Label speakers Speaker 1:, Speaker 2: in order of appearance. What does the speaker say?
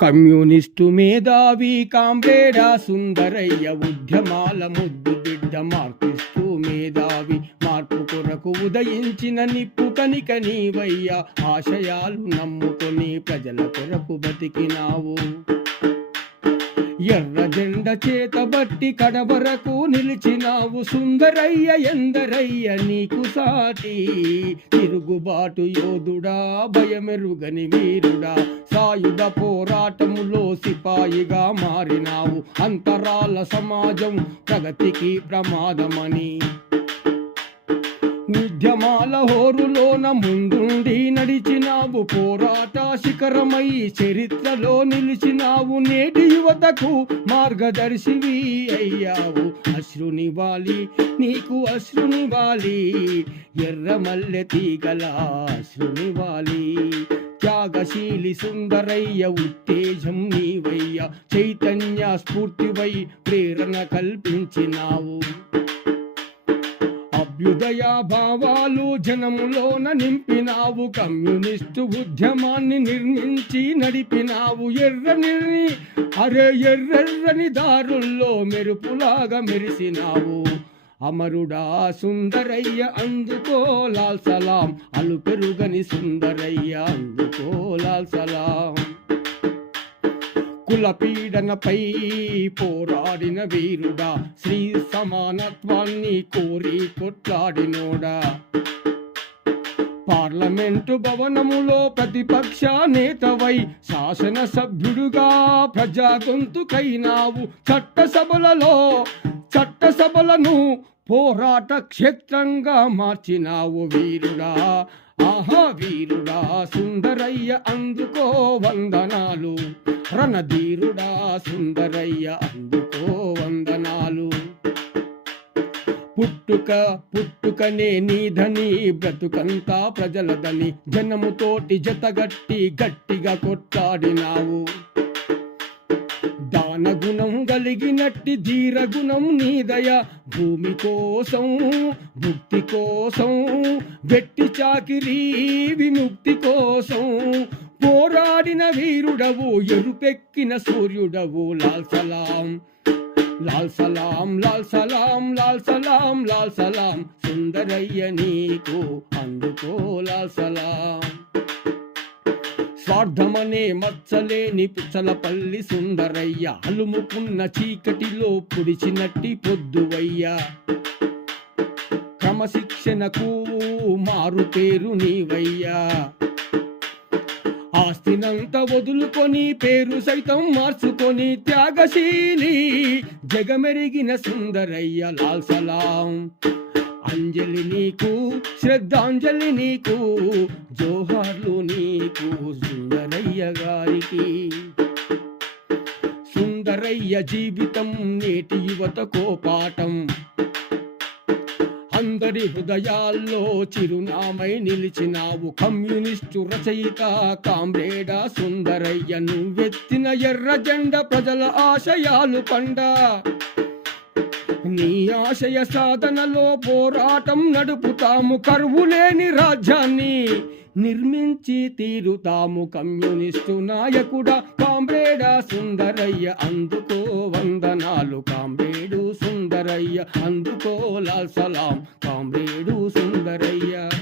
Speaker 1: Communist మేధావి కాంబేడా సుందరయ్య ఉద్యమాల ముద్దు బిడ్డ మార్కిస్టు మేధావి. మార్పు కొరకు ఉదయించిన నిప్పు కనిక నీవయ్యా. ఆశయాలు నమ్ముకొని ప్రజల కొరకు బతికినావు. ఎర్ర జెండ చేతబట్టి కడవరకు నిలిచినావు సుందరయ్య ఎందరయ్య నీకు సాటి. తిరుగుబాటు యోధుడా భయమెరుగని వీరుడా. సాయుధ పోరాటములో సిపాయిగా మారినావు. అంతరాల సమాజం ప్రగతికి ప్రమాదమని. ఉద్యమాల హోరులోన ముందుండి నడిచినావు. పోరాట శిఖరమై చరిత్రలో నిలిచినావు. నేటి యువతకు మార్గదర్శివి అయ్యావు. అశ్రునివాలి నీకు అశ్రునివాలి ఎర్ర మల్లె తీగల అశ్రునివాలి త్యాగశీలి సుందరయ్య ఉత్తేజం నీవయ్య. చైతన్య స్ఫూర్తివై ప్రేరణ కల్పించినావు. జనములోన నింపినావు కమ్యూనిస్టు ఉద్యమాన్ని నిర్మించి నడిపినావు ఎర్రని అరే ఎర్రెర్రని దారుల్లో మెరుపులాగా మెరిసినావు. అమరుడా సుందరయ్య అందుకో లాల్ సలాం. అలు పెరుగని సుందరయ్య అందుకో లాల్ సలాం. కులపీడనపై పోరాడిన వీరుడా. శ్రీ సమానత్వాన్ని కోరి కొట్లాడినోడా. పార్లమెంటు భవనములో ప్రతిపక్ష నేతవై శాసన సభ్యుడుగా చట్టసభలలో. చట్టసభలను పోరాట క్షేత్రంగా మార్చినావు వీరుడా. ఆహా వీరుడా సుందరయ్య అందుకో వందనాలు. రణధీరుడా సుందరయ్య అందుకో పుట్టుక పుట్టుకనే నీధని బ్రతుకంతా ప్రజలదని జనముతోటి జతగట్టి గట్టిగా కొట్లాడినావు. దాన గుణం కలిగినట్టి ధీర గుణం నీదయ భూమి కోసం భుక్తి కోసం వెట్టి చాకిరీ విముక్తి కోసం. పోరాడిన వీరుడవు ఎరుపెక్కిన సూర్యుడవు లాల్ సలాం. లాల్ సలాం లాల్ సలాం లాల్ సలాం లాల్ సలాం. సుందరయ్య నీకు అందుకో లాల్ సలాం. స్వార్థమనే మచ్చలేని పుచ్చలపల్లి సుందరయ్య. అలుముకున్న చీకటిలో పుడిచినట్టి పొద్దువయ్యా. క్రమశిక్షణకు మారు పేరు నీవయ్యా. ఆస్తినంత వదులుకొని పేరు సైతం మార్చుకొని త్యాగశీలి జగమెరిగిన సుందరయ్య లాల్ సలాం. అంజలి నీకు శ్రద్ధాంజలి నీకు జోహార్లు నీకు సుందరయ్య గారికి. సుందరయ్య జీవితం నేటి యువతకో పాఠం. అందరి హృదయాల్లో చిరునామై నిలిచినావు. కమ్యూనిస్టు రచయిత కామ్రేడ సుందరయ్య నువ్వెత్తిన ఎర్ర జెండ ప్రజల ఆశయాలు పండ. నీ ఆశయ సాధనలో పోరాటం నడుపుతాము కరువు లేని రాజ్యాన్ని నిర్మించి తీరుతాము. కమ్యూనిస్టు నాయకుడా కామ్రేడా సుందరయ్య అందుకో వందనాలు కామ్రేడు. సుందరయ్య అందుకోలా సలాం. కామ్రేడు సుందరయ్య.